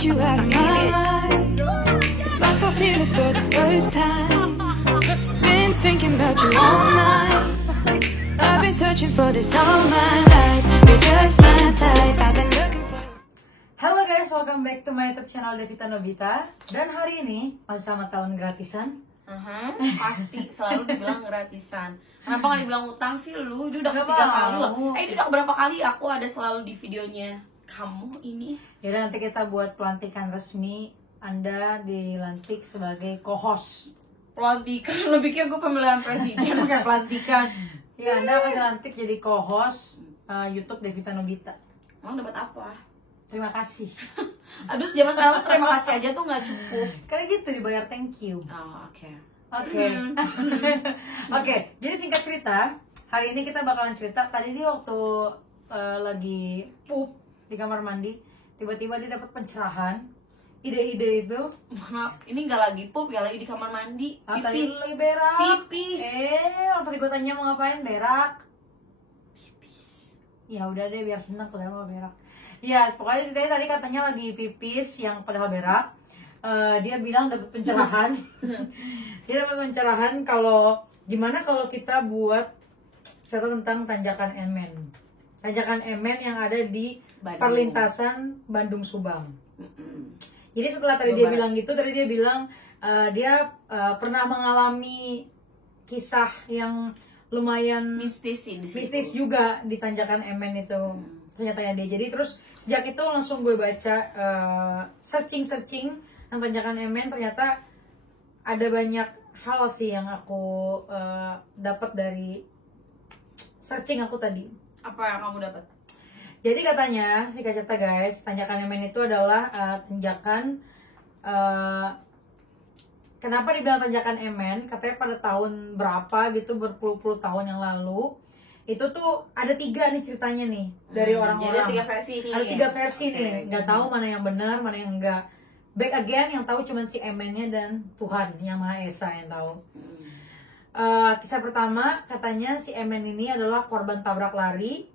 get you out of my mind. It's like I feel it for the first time. Been thinking about you all night. I've been searching for this all my life. You're just my type. I've been looking for. Halo guys, welcome back to my YouTube channel Devita Nobita. Dan hari ini masih sama tahun gratisan. Pasti selalu dibilang gratisan. Kenapa nggak dibilang utang sih lu? Ini udah Nggak ketiga mau. kali loh. Ini udah berapa kali aku ada selalu di videonya kamu ini. Yaudah nanti kita buat pelantikan resmi. Anda dilantik sebagai co-host. Pelantikan, lu pikir gue pemilihan presiden bukan pelantikan? Ya, Anda akan dilantik jadi co-host YouTube Devita Nobita. Emang dapat apa? Terima kasih. Aduh, zaman sekarang tuh terima kasih aja tuh nggak cukup. Karena gitu dibayar thank you. Oh, oke. Oke. Oke, jadi singkat cerita, hari ini kita bakalan cerita. Tadi dia waktu lagi pup di kamar mandi, tiba-tiba dia dapat pencerahan. Ide-ide itu. Maaf, ini nggak lagi pup ya, lagi di kamar mandi. Tadi Pipis. lagi berak. Pipis. Waktu gue tanya mau ngapain, berak. Pipis. Ya udah deh, biar seneng padahal mau berak. Ya, pokoknya ceritanya tadi katanya lagi pipis yang padahal berak. Dia bilang dapat pencerahan. Dia dapat pencerahan kalau gimana kalau kita buat cerita tentang tanjakan Emen. Tanjakan Emen yang ada di Bandung. perlintasan Bandung Subang. Jadi setelah tadi dia bilang gitu, tadi dia bilang dia pernah mengalami kisah yang lumayan Mistis sih di situ. mistis juga di tanjakan Emen itu. Ternyata dia. Jadi terus sejak itu langsung gue baca searching tentang tanjakan Emen, ternyata ada banyak hal sih yang aku dapat dari searching aku tadi. Apa yang kamu dapat? Jadi katanya, singkat cerita guys, tanjakan Emen itu adalah tanjakan kenapa dibilang tanjakan Emen? Katanya pada tahun berapa gitu, berpuluh-puluh tahun yang lalu, itu tuh ada 3 nih ceritanya nih dari orang-orang. Jadi ada 3 versi nih. Ada 3 versi Oke. nih, nggak tahu mana yang benar, mana yang enggak. Back again, yang tahu cuma si Emennya dan Tuhan yang Maha Esa yang tahu. Kisah pertama katanya si Emen ini adalah korban tabrak lari,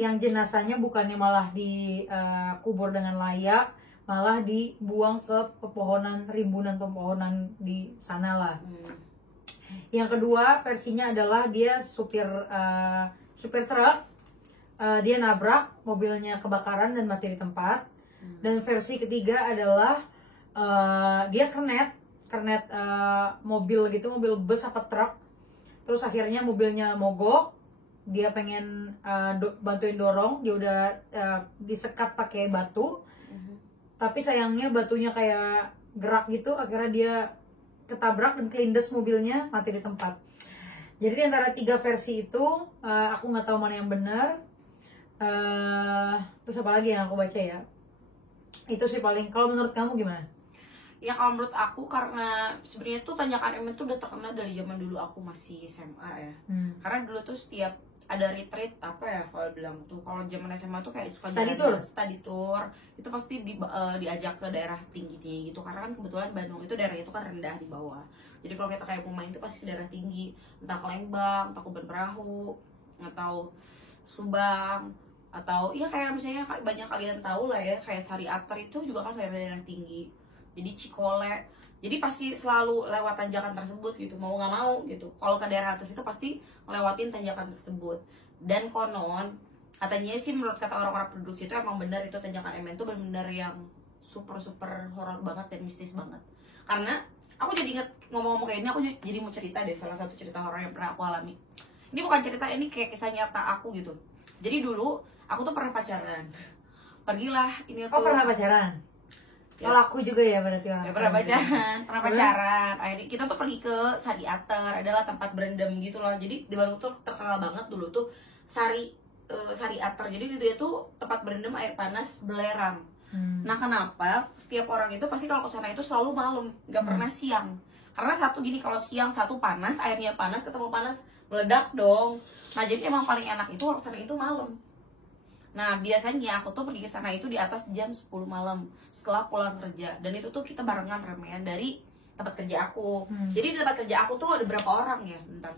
yang jenazahnya bukannya malah dikubur dengan layak, malah dibuang ke pepohonan, rimbunan pepohonan di sana lah. Yang kedua versinya adalah dia supir truk, dia nabrak, mobilnya kebakaran dan mati di tempat. Dan versi ketiga adalah dia kernet mobil gitu, mobil bus apa truk. Terus akhirnya mobilnya mogok, dia pengen bantuin dorong, dia udah disekat pakai batu. Tapi sayangnya batunya kayak gerak gitu, akhirnya dia ketabrak dan kelindes mobilnya, mati di tempat. Jadi di antara 3 versi itu aku nggak tahu mana yang benar. Terus apa lagi yang aku baca ya? Itu sih paling. Kalau menurut kamu gimana? Ya kalau menurut aku, karena sebenarnya tuh tanjakan Emen tuh udah terkenal dari zaman dulu aku masih SMA ya. Karena dulu tuh setiap ada retreat apa ya kalau bilang tuh, kalau zaman SMA tuh kayak suka Study tour itu pasti diajak ke daerah tinggi gitu, karena kan kebetulan Bandung itu daerah itu kan rendah di bawah. Jadi kalau kita kayak mau main tuh pasti ke daerah tinggi, entah ke Lembang, entah Kebun Perahu, atau Subang, atau ya kayak misalnya banyak kalian tahu lah ya, kayak Sari Ater itu juga kan daerah-daerah tinggi. Jadi Cikole, jadi pasti selalu lewat tanjakan tersebut gitu, mau nggak mau gitu. Kalau ke daerah atas itu pasti ngelewatin tanjakan tersebut. Dan konon katanya sih, menurut kata orang-orang produksi itu emang benar, itu tanjakan Emen itu benar-benar yang super horor banget dan mistis banget. Karena aku jadi inget ngomong-ngomong kayak ini, aku jadi mau cerita deh salah satu cerita horor yang pernah aku alami. Ini bukan cerita, ini kayak kisah nyata aku gitu. Jadi dulu aku tuh pernah pacaran. Pergilah ini tuh. Oh, pernah pacaran? Ya. Kalau aku juga ya berarti. Ya pernah pacaran. Akhirnya kita tuh pergi ke Sari Ater, adalah tempat berendam gitu loh. Jadi di Bandung tuh terkenal banget dulu tuh Sari Ater. Jadi dia tuh tempat berendam air panas belerang. Nah kenapa setiap orang itu pasti kalau ke sana itu selalu malam, nggak pernah siang. Karena satu gini, kalau siang satu panas, airnya panas, ketemu panas meledak dong. Nah jadi emang paling enak itu kalau ke sana itu malam. Nah biasanya aku tuh pergi ke sana itu di atas jam 10 malam setelah pulang kerja, dan itu tuh kita barengan ramean dari tempat kerja aku. Jadi di tempat kerja aku tuh ada berapa orang ya, bentar.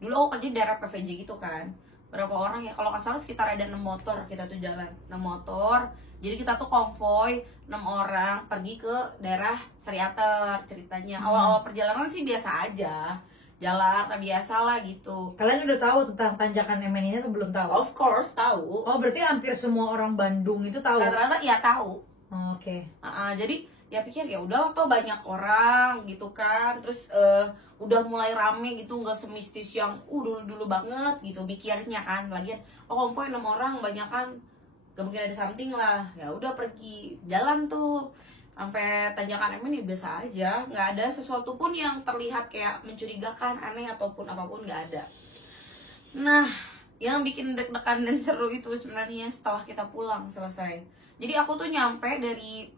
Dulu aku kerja di daerah PVJ gitu kan. berapa orang ya, kalau nggak salah sekitar ada 6 motor kita tuh jalan, 6 motor. Jadi kita tuh konvoy 6 orang pergi ke daerah Sariater ceritanya. Awal-awal perjalanan sih biasa aja, jalan biasa lah gitu. Kalian udah tahu tentang tanjakan MN ini atau belum tahu? Of course tahu. Oh, berarti hampir semua orang Bandung itu tahu. Rata-rata ya tahu. Oh, oke. Jadi ya pikir ya udahlah tuh banyak orang gitu kan, terus udah mulai rame gitu, nggak semistis yang dulu banget gitu pikirnya kan. Lagian konvoy 6 orang banyak kan, gak mungkin ada something lah. Ya udah pergi jalan tuh sampai tanjakan MN ya biasa aja, nggak ada sesuatu pun yang terlihat kayak mencurigakan, aneh ataupun apapun, nggak ada. Nah, yang bikin deg-degan dan seru itu sebenarnya setelah kita pulang selesai. Jadi aku tuh nyampe dari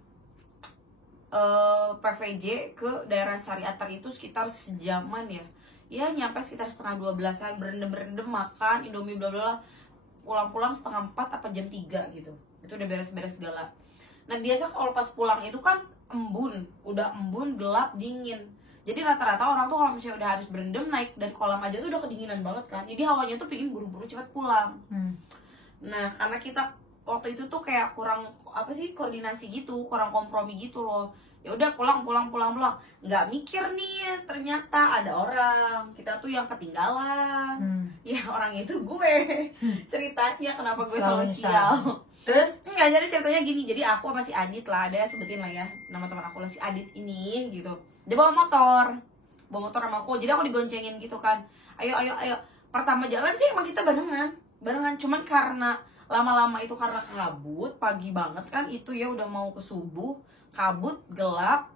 PVJ ke daerah Sariater itu sekitar sejaman ya. Ya nyampe sekitar setengah 12-an, berendam makan Indomie bla bla. Pulang-pulang setengah 4 apa jam 3 gitu. Itu udah beres-beres segala. Nah, biasa kalau pas pulang itu kan udah embun, gelap, dingin. Jadi rata-rata orang tuh kalau misalnya udah habis berendam naik dari kolam aja tuh udah kedinginan banget kan. Jadi hawanya tuh pengen buru-buru cepat pulang. Nah, karena kita waktu itu tuh kayak kurang koordinasi gitu, kurang kompromi gitu loh. Ya udah pulang. Nggak mikir nih, ternyata ada orang. Kita tuh yang ketinggalan. Ya orangnya itu gue. Ceritanya kenapa gue selalu sial. Terus? Enggak, jadi ceritanya gini. Jadi aku sama si Adit lah, ada sebutin lah ya nama teman aku lah, si Adit ini gitu. Dia bawa motor sama aku. Jadi aku digoncengin gitu kan. Ayo. Pertama jalan sih emang kita barengan. Cuman karena lama-lama itu karena kabut, pagi banget kan itu ya, udah mau ke subuh, kabut, gelap,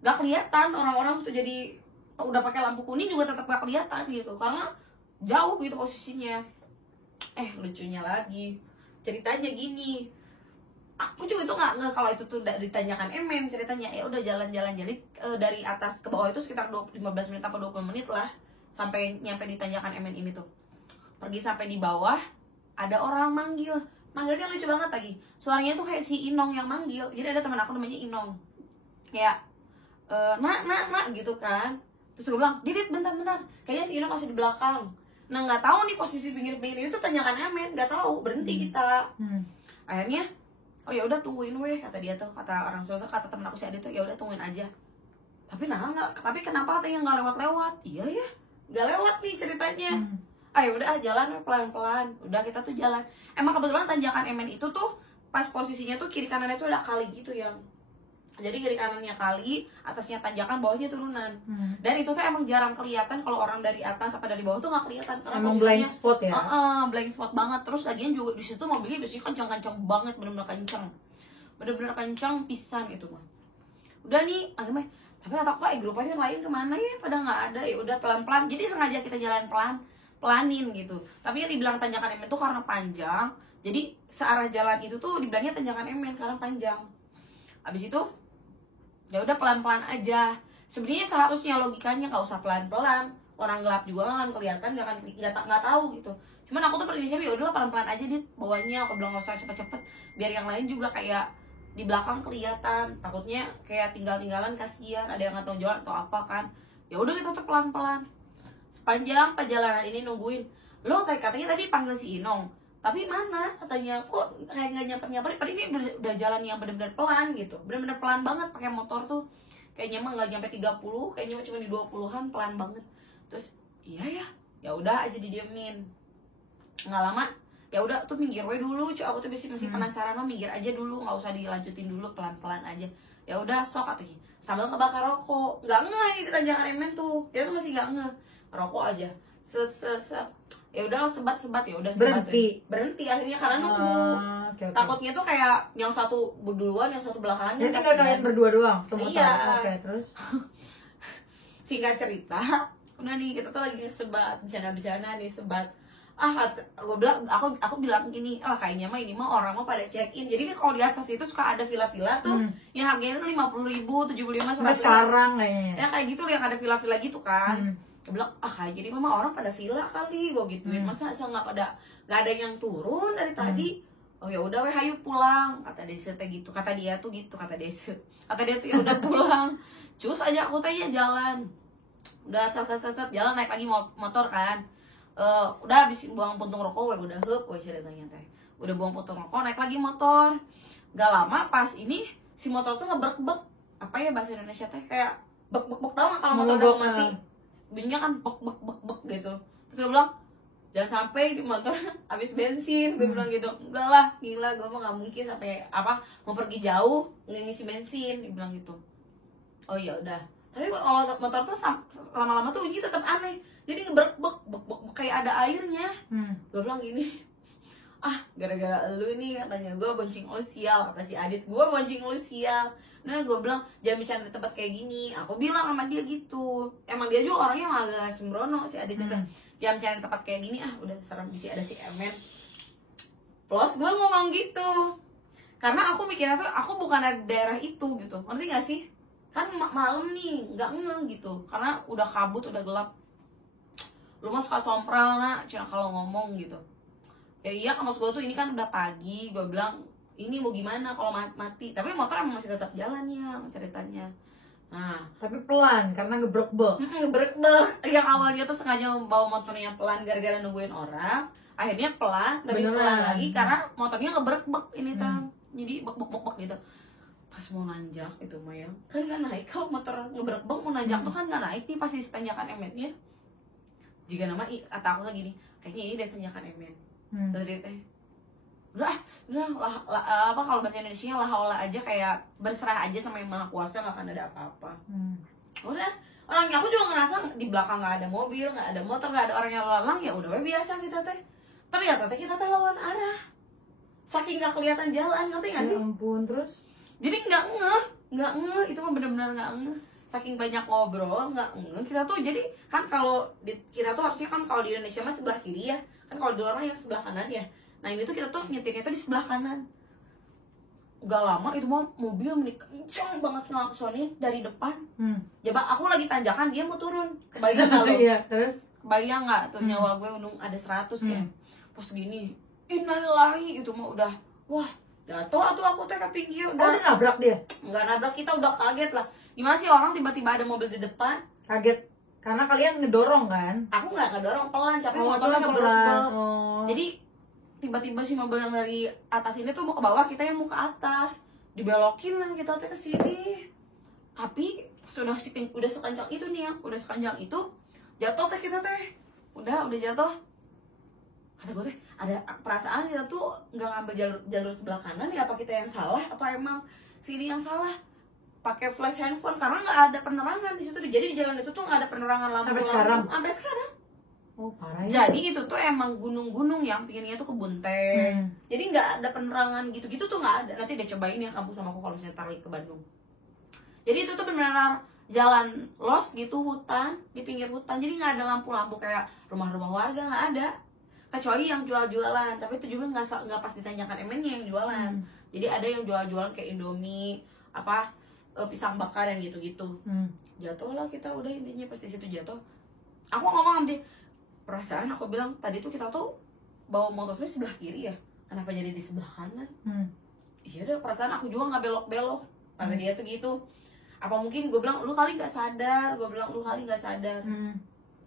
gak kelihatan orang-orang tuh. Jadi udah pakai lampu kuning juga tetap gak kelihatan gitu, karena jauh gitu posisinya. Lucunya lagi, ceritanya gini, aku juga tuh nggak kalau itu tuh ditanyakan MN ceritanya. Ya udah jalan-jalan, jadi dari atas ke bawah itu sekitar 15 menit apa 20 menit lah sampai nyampe di tanjakan MN ini tuh. Pergi sampai di bawah, ada orang manggilnya lucu banget lagi. Suaranya tuh kayak si Inong yang manggil. Jadi ada teman aku namanya Inong. Kayak nak gitu kan. Terus gue bilang, "Didit, bentar. Kayaknya si Inong masih di belakang." Nah, nggak tahu nih posisi pinggir-pinggir itu tanjakan MN, nggak tahu, berhenti kita. Akhirnya, oh ya udah tungguin weh, kata dia tuh, kata orang Solo tuh, kata temen aku si Adit tuh, ya udah tungguin aja. Tapi kenapa katanya nggak lewat-lewat? Iya ya, nggak lewat nih ceritanya. Ayo udah jalan pelan-pelan. Udah kita tuh jalan. Emang kebetulan tanjakan MN itu tuh pas posisinya tuh kiri kanannya tuh ada kali gitu yang. Jadi kiri kanannya kali, atasnya tanjakan, bawahnya turunan. Dan itu tuh emang jarang kelihatan kalau orang dari atas apa dari bawah tuh nggak kelihatan karena emang blind spot ya. Blind spot banget. Terus lagian juga di situ mobilnya biasanya kencang-kencang banget, bener-bener kencang pisan itu mah. Udah nih, akhirnya tapi kataku grupnya lain kemana ya, pada nggak ada. Ya udah pelan-pelan. Jadi sengaja kita jalan pelanin gitu. Tapi yang dibilang tanjakan MN itu karena panjang. Jadi searah jalan itu tuh dibilangnya tanjakan MN karena panjang. Habis itu ya udah pelan-pelan aja. Sebenarnya seharusnya logikanya nggak usah pelan-pelan. Orang gelap juga nggak kelihatan, nggak tahu gitu. Cuman aku tuh berinisiatif, ya udah pelan-pelan aja dit bawahnya. Aku bilang nggak usah cepet-cepet, biar yang lain juga kayak di belakang kelihatan. Takutnya kayak tinggal-tinggalan, kasihan ada yang nggak tahu jalan atau apa kan. Ya udah kita tuh pelan-pelan. Sepanjang perjalanan ini nungguin. Lo katanya tadi panggil si Inong, tapi mana katanya kok kayak nggak nyamper. Padahal ini udah jalan yang benar-benar pelan gitu, benar-benar pelan banget pakai motor tuh. Kayaknya mah nggak nyampe 30, kayaknya cuma di 20-an, pelan banget. Terus iya ya udah aja didiemin. Nggak lama ya udah tuh minggir we dulu. Aku tuh masih penasaran mah, minggir aja dulu, nggak usah dilanjutin dulu, pelan-pelan aja. Ya udah sok katanya sambil ngebakar rokok. Nggak ini di tanjakan MN tuh, dia tuh masih nggak rokok aja. Ya udahlah sebat ya udah berhenti akhirnya karena nunggu. Okay. Takutnya tuh kayak yang satu duluan, yang satu belakangan. Jadi tinggal kalian berdua doang. Iya. Oke, terus singkat cerita, udah nih kita tuh lagi sebat, bercanda nih sebat. Aku bilang gini, kayaknya mah ini mah orang mah pada check in. Jadi kan kalau di atas itu suka ada villa-villa tuh yang harganya 50.000, 75, 100. Sekarang kayaknya. Ya kayak gitu yang ada villa-villa gitu kan. Gue bilang, kayak jadi mama orang pada villa kali, gue gituin. Masa nggak ada yang turun dari tadi. Oh ya udah weh, hayu pulang, kata Desa teh gitu. Kata dia tuh ya udah pulang. Cus aja aku tanya jalan. Udah set jalan, naik lagi motor kan. Udah habis buang puntung rokok udah heup ceritanya teh. Udah buang puntung rokok naik lagi motor. Gak lama pas ini si motor tuh ngebrek-bek. Apa ya bahasa Indonesia teh, kayak bek-bek, tau gak kalau motor udah mau mati bunyinya kan bek gitu. Terus gue bilang jangan sampai di motor habis bensin, gue bilang gitu. Enggak lah, gila, gue mah gak mungkin sampai mau pergi jauh ngisi bensin, dia bilang gitu. Oh ya udah, tapi kalau motor tuh lama-lama tuh bunyi tetap aneh, jadi ngebrek-bek kayak ada airnya. Gue bilang gini, gara-gara lu nih katanya gue bonceng lu sial, kata si Adit, gue bonceng lu sial. Nah gue bilang jangan bicara di tempat kayak gini, aku bilang sama dia gitu. Emang dia juga orangnya emang agak sembrono si Adit itu. Jangan bicara di tempat kayak gini, udah serem, bisa ada si Emen. Plus gue ngomong gitu karena aku mikirnya tuh aku bukan dari daerah itu gitu, ngerti gak sih? Kan malam nih, nggak ngeh gitu, karena udah kabut, udah gelap. Lu mah suka sompral nak, cina kalau ngomong gitu. Ya iya, maksud gue tuh ini kan udah pagi, gue bilang ini mau gimana kalau mati. Tapi motor emang masih tetap jalan ya ceritanya. Nah, tapi pelan karena ngebrek-bek. Ngebrek-bek. Yang awalnya tuh sengaja bawa motornya pelan gara-gara nungguin orang, akhirnya pelan, tapi pelan lagi karena motornya ngebrek-bek ini tuh. Jadi bek gitu. Pas mau nanjak itu mah ya, kan gak naik. Kalau motor ngebrek-bek mau nanjak tuh kan gak naik nih pasti tanjakan emetnya. Jika nama kata aku tuh gini, kayaknya ini dari tanjakan emet. Dari udah apa kalau bahasa Indonesia lah aja, kayak berserah aja sama yang Maha Kuasa, gak akan ada apa-apa. Udah, orangnya aku juga ngerasa di belakang gak ada mobil, gak ada motor, gak ada orang yang lalang, ya udah biasa kita teh. Ternyata teh kita teh lawan arah, saking gak kelihatan jalan, ngerti gak sih? Ya ampun, terus jadi nggak ngeh, itu mah benar-benar nggak ngeh. Saking banyak ngobrol nggak ngeh kita tuh. Jadi kan kalau kita tuh harusnya kan kalau di Indonesia mah sebelah kiri ya, kan kalau di luar yang sebelah kanan ya. Nah ini tuh kita tuh nyetirnya tuh di sebelah kanan. Gak lama itu mau mobil kenceng banget ngelaksonin dari depan. Coba aku lagi tanjakan, dia mau turun, kebayang nggak lo? Iya, terus kebayang nggak tuh nyawa gue untung ada 100 ya. Pas gini, innalillahi, itu mah udah wah. Jatuh atau aku teh ke pinggir. Udah nabrak dia? Enggak nabrak, kita udah kaget lah. Gimana sih orang tiba-tiba ada mobil di depan? Kaget karena kalian ngedorong kan? Aku nggak ngedorong, pelan, tapi motornya ngebrek. Jadi tiba-tiba si mobil yang dari atas ini tuh mau ke bawah, kita yang mau ke atas. Dibelokin lah kita teh ke sini. Tapi sudah sekencang itu nih ya, udah sekencang itu jatuh teh kita teh. Udah jatuh. Kata gue teh ada perasaan kita tuh nggak ngambil jalur sebelah kanan ya, apa kita yang salah, apa emang sini yang salah? Pakai flash handphone karena nggak ada penerangan di situ. Jadi di jalan itu tuh nggak ada penerangan lampu. Sampai sekarang. Oh parah ya. Jadi itu tuh emang gunung-gunung yang pinggirnya tuh kebun teh. Jadi nggak ada penerangan gitu-gitu tuh nggak ada. Nanti deh cobain ya kamu sama aku kalau misalnya tarik ke Bandung. Jadi itu tuh benar-benar jalan los gitu, hutan, di pinggir hutan. Jadi nggak ada lampu-lampu kayak rumah-rumah warga, nggak ada. Kecuali yang jual-jualan, tapi itu juga nggak pas ditanyakan emennya yang jualan. Jadi ada yang jual-jualan kayak Indomie, pisang bakar yang gitu-gitu. Jatuh lah kita, udah intinya pas di situ jatuh. Aku ngomong sama dia, perasaan aku bilang tadi tuh kita tuh bawa motor tuh sebelah kiri ya, kenapa jadi di sebelah kanan? Iya deh, perasaan aku juga nggak belok-belok. Kata dia tuh gitu. Apa mungkin gue bilang lu kali nggak sadar,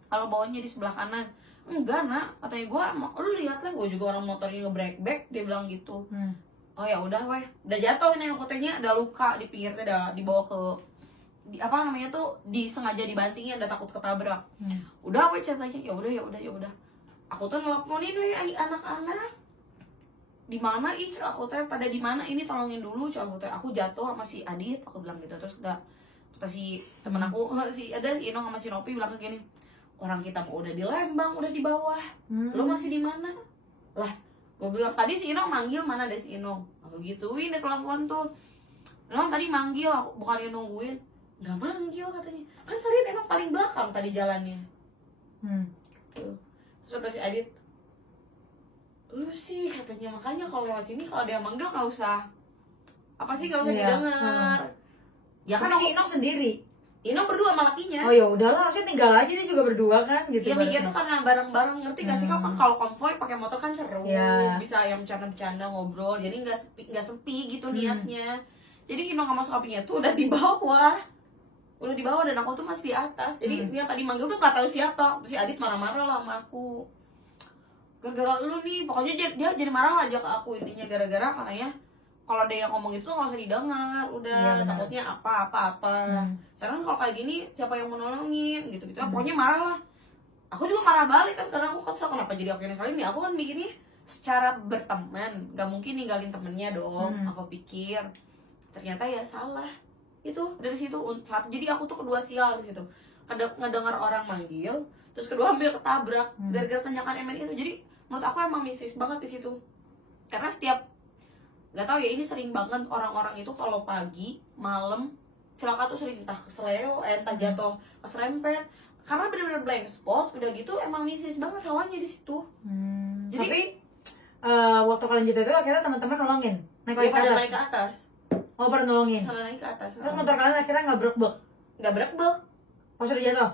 kalau bawanya di sebelah kanan. Enggak nak, katanya gue, lu lihat lah, gue juga orang motornya nge-break, dia bilang gitu. Oh ya udah weh, udah jatuh nih kotanya, ada luka di pinggirnya, udah dibawa ke disengaja dibantingin, udah takut ketabrak. Udah weh ceritanya, ya udah. Aku tuh nelponin weh anak-anak, di mana aku teh pada di mana ini, tolongin dulu aku jatuh sama si Adit, aku bilang gitu. Terus kata si temen aku, si Inong sama si Nopi bilang kayak gini, orang kita mau udah di Lembang, udah di bawah, lo masih di mana? Lah, gue bilang tadi si Inong manggil, mana ada si Inong? Aku gituin di telepon tuh, Inong tadi manggil, aku bukannya nungguin, nggak manggil katanya, kan kalian emang paling belakang tadi jalannya. Terus kata si Adit, lu sih katanya, makanya kalau lewat sini kalau dia manggil nggak usah didengar. Ya kan si Inong sendiri. Inong berdua sama lakinya. Oh ya udahlah, harusnya tinggal aja, dia juga berdua kan gitu. Ya mikir tuh karena bareng-bareng, ngerti gak sih? Kalau konvoy pakai motor kan seru, bisa yang bercanda-bercanda ngobrol, jadi nggak sepi gitu niatnya. Jadi Inong sama suaminya tuh udah di bawah dan aku tuh masih di atas. Jadi yang tadi manggil tuh nggak tahu siapa. Si Adit marah-marah lah sama aku. gara-gara lu nih, pokoknya dia jadi marah aja ke aku intinya, gara-gara katanya kalau ada yang ngomong itu nggak usah didengar, udah takutnya apa. Sekarang kalau kayak gini siapa yang mau nolongin gitu pokoknya marah lah. Aku juga marah balik kan, karena aku kesel kenapa jadi aku yang ngeselin nih. Aku kan mikirnya secara berteman nggak mungkin ninggalin temennya dong. Aku pikir ternyata ya salah. Itu dari situ satu, jadi aku tuh kedua sial di situ, ngedengar orang manggil, terus kedua hampir ketabrak gara-gara tanjakan MN itu. Jadi menurut aku emang mistis banget di situ, karena setiap nggak tahu ya, ini sering banget orang-orang itu kalau pagi malam celaka tuh sering entah kesleo, entah jatuh keserempet, karena benar-benar blank spot. Udah gitu emang mistis banget hawanya di situ. Jadi tapi waktu kalian jatuh itu akhirnya teman-teman nolongin naik ya, ke pada atas. naik ke atas. Oh, pada nolongin. Kalau naik ke atas. Terus motor kalian akhirnya nggak brek-brek. Nggak brek-brek. Pas udah jatuh.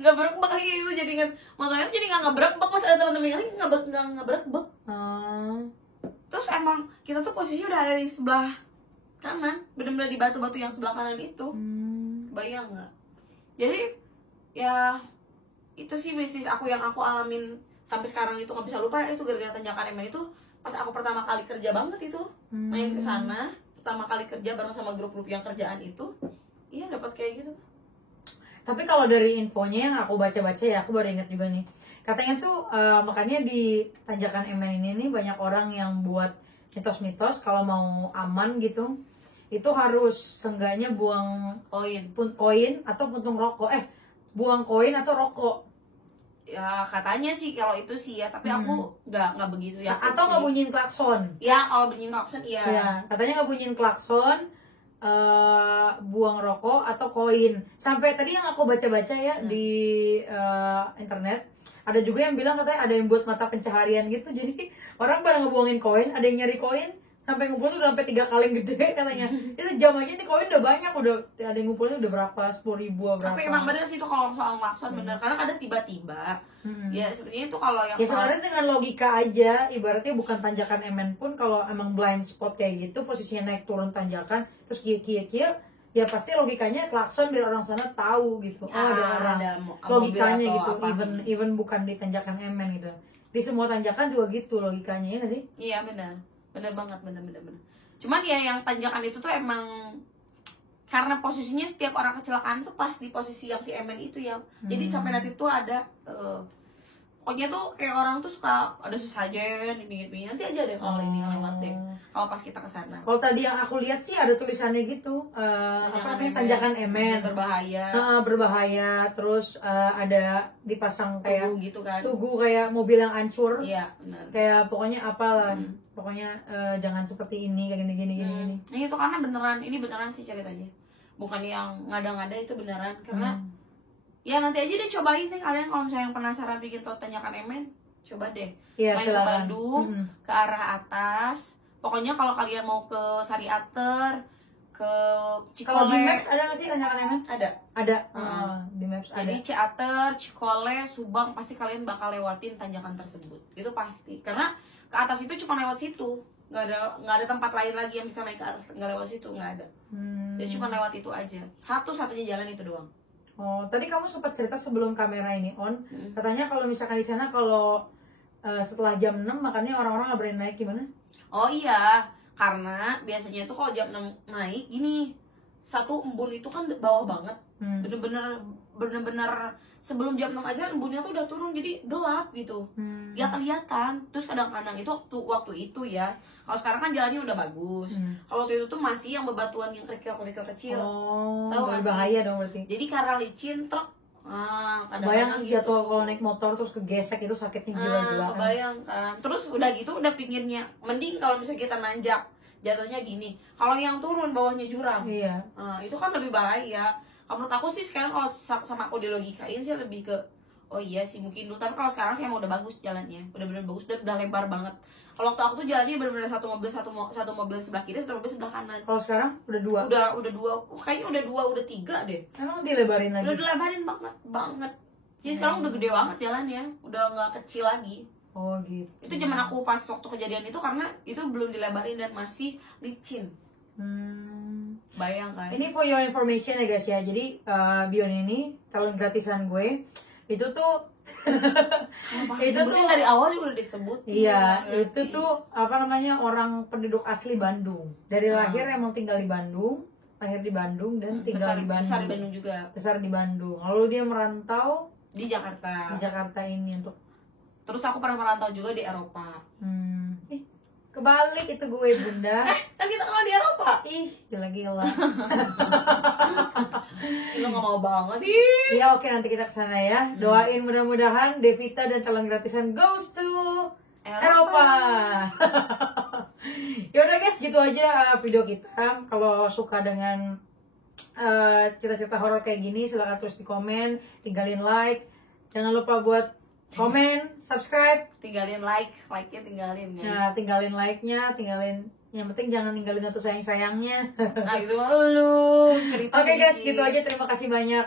Nggak brek-brek kayak gitu, jadi kan motornya tuh jadi nggak brek-brek. Pas ada teman-teman yang lain nggak brek-brek. Terus emang kita tuh posisinya udah ada di sebelah kanan, bener-bener di batu-batu yang sebelah kanan itu. Bayang nggak? Jadi ya itu sih bisnis aku yang aku alamin sampai sekarang itu nggak bisa lupa. Itu gara-gara tanjakan MN itu pas aku pertama kali kerja banget itu, main ke sana pertama kali kerja bareng sama grup-grup yang kerjaan itu, iya dapat kayak gitu. Tapi kalau dari infonya yang aku baca-baca ya, aku baru ingat juga nih. Katanya tuh makanya di tanjakan MN ini nih banyak orang yang buat mitos-mitos kalau mau aman gitu, itu harus seenggaknya buang koin atau puntung rokok. Buang koin atau rokok. Ya katanya sih kalau itu sih ya, tapi aku nggak begitu ya. Atau nggak bunyiin klakson. Ya kalau bunyiin klakson iya. Ya, katanya nggak bunyiin klakson, buang rokok atau koin. Sampai tadi yang aku baca-baca ya di internet, ada juga yang bilang katanya ada yang buat mata pencaharian gitu. Jadi orang pada ngebuangin koin, ada yang nyari koin sampai ngumpulin udah sampai 3 kali gede katanya. Itu jam aja nih koin udah banyak, udah ada yang ngumpulin udah berapa, 10.000 berapa. Tapi emang bener sih itu kalau soal klakson bener, karena kadang tiba-tiba. Ya sebenarnya itu kalau yang ya sebenarnya dengan logika aja, ibaratnya bukan tanjakan MN pun kalau emang blind spot kayak gitu, posisinya naik turun tanjakan terus kia ya pasti logikanya klakson biar orang sana tahu gitu. Ada orang, logikanya gitu. Even bukan di tanjakan MN gitu, di semua tanjakan juga gitu logikanya, ya nggak sih? Iya bener banget, bener. Cuman ya yang tanjakan itu tuh emang karena posisinya setiap orang kecelakaan tuh pas di posisi yang si MN itu ya. Jadi sampai nanti tuh ada pokoknya tuh kayak orang tuh suka ada sesajen di pinggir, nanti aja deh kalau ini lewat deh kalau pas kita kesana. Kalau tadi yang aku lihat sih ada tulisannya gitu, tanjakan MN berbahaya, terus ada dipasang kayak tugu gitu kan, tugu kayak mobil yang hancur. Iya benar, kayak pokoknya apalah, pokoknya jangan seperti ini, kayak gini. Nah itu karena ini beneran sih ceritanya, bukan yang ngada-ngada, itu beneran. Karena ya nanti aja deh cobain deh kalian kalau misalnya yang penasaran bikin tanjakan MN, coba deh main ke Bandung ke arah atas. Pokoknya kalau kalian mau ke Sari Ater, ke Cikole. Kalau di Maps ada nggak sih tanjakan MN? Ada. Di Maps ada. Jadi Ciater, Cikole, Subang pasti kalian bakal lewatin tanjakan tersebut. Itu pasti. Karena ke atas itu cuma lewat situ. Nggak ada tempat lain lagi yang bisa naik ke atas, nggak lewat situ, nggak ada. Jadi cuma lewat itu aja. Satu-satunya jalan itu doang. Oh, tadi kamu sempat cerita sebelum kamera ini on, katanya kalau misalkan di sana kalau setelah jam 6 makanya orang-orang nggak berani naik, gimana? Oh iya, karena biasanya tuh kalau jam 6 naik gini, satu embun itu kan bawah banget, bener-bener sebelum jam 6 aja embunnya tuh udah turun, jadi gelap gitu, nggak kelihatan. Terus kadang-kadang itu waktu itu ya, kalau sekarang kan jalannya udah bagus. Kalau waktu itu tuh masih yang bebatuan yang kerikil-kerikil kecil, tahu nggak sih? Bahaya dong berarti. Jadi karena licin truk. Bayang gitu. Jatuh kalau naik motor terus kegesek itu sakitnya gila-gilaan. Bayang kan. Terus udah gitu udah pinggirnya, mending kalau misalnya kita nanjak jatuhnya gini. Kalau yang turun bawahnya jurang. Iya. Itu kan lebih bahaya. Menurut aku sih sekarang kalau sama aku dilogikain sih lebih ke oh iya sih mungkin dulu. Tapi kalau sekarang sih emang udah bagus jalannya, udah bener bagus dan udah lebar banget. Kalau waktu aku tuh jalannya bener-bener satu mobil sebelah kiri, satu mobil sebelah kanan. Kalau sekarang udah 2. Udah 2. Kayaknya udah 3 deh. Emang dilebarin lagi? Udah dilebarin banget. Jadi sekarang udah gede banget jalannya, udah nggak kecil lagi. Oh gitu. Itu zaman aku pas waktu kejadian itu, karena itu belum dilebarin dan masih licin. Bayang kan? Ini for your information ya guys ya. Jadi Bion ini talent gratisan gue itu tuh Itu tuh dari awal juga udah disebut. iya, itu tuh apa namanya, orang penduduk asli Bandung. Dari lahir emang tinggal di Bandung, lahir di Bandung dan tinggal di Bandung. Besar di Bandung juga. Besar di Bandung. Lalu dia merantau Di Jakarta. di Jakarta ini untuk Terus aku pernah merantau juga di Eropa. ih, kebalik itu gue, Bunda. Kan kita kenal di Eropa. Ih, gila-gila. Lo gak mau banget ih. Ya oke, nanti kita kesana ya. Doain mudah-mudahan Devita dan calon gratisan goes to Eropa. Yaudah guys, gitu aja video kita. Kalau suka dengan cerita-cerita horor kayak gini, silahkan terus di komen, tinggalin like. Jangan lupa buat komen, subscribe. Tinggalin like-nya tinggalin guys. Nah, tinggalin like-nya, tinggalin, yang penting jangan ninggalin satu sayang-sayangnya. Nah gitu lu cerita. Oke guys, sedikit. gitu aja. Terima kasih banyak.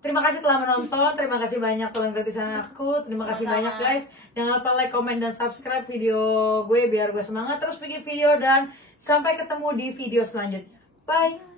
Terima kasih telah menonton. Terima kasih banyak telah gratisan aku. Terima kasih Sama-sama. banyak guys. Jangan lupa like, komen, dan subscribe video gue biar gue semangat terus bikin video, dan sampai ketemu di video selanjutnya. Bye.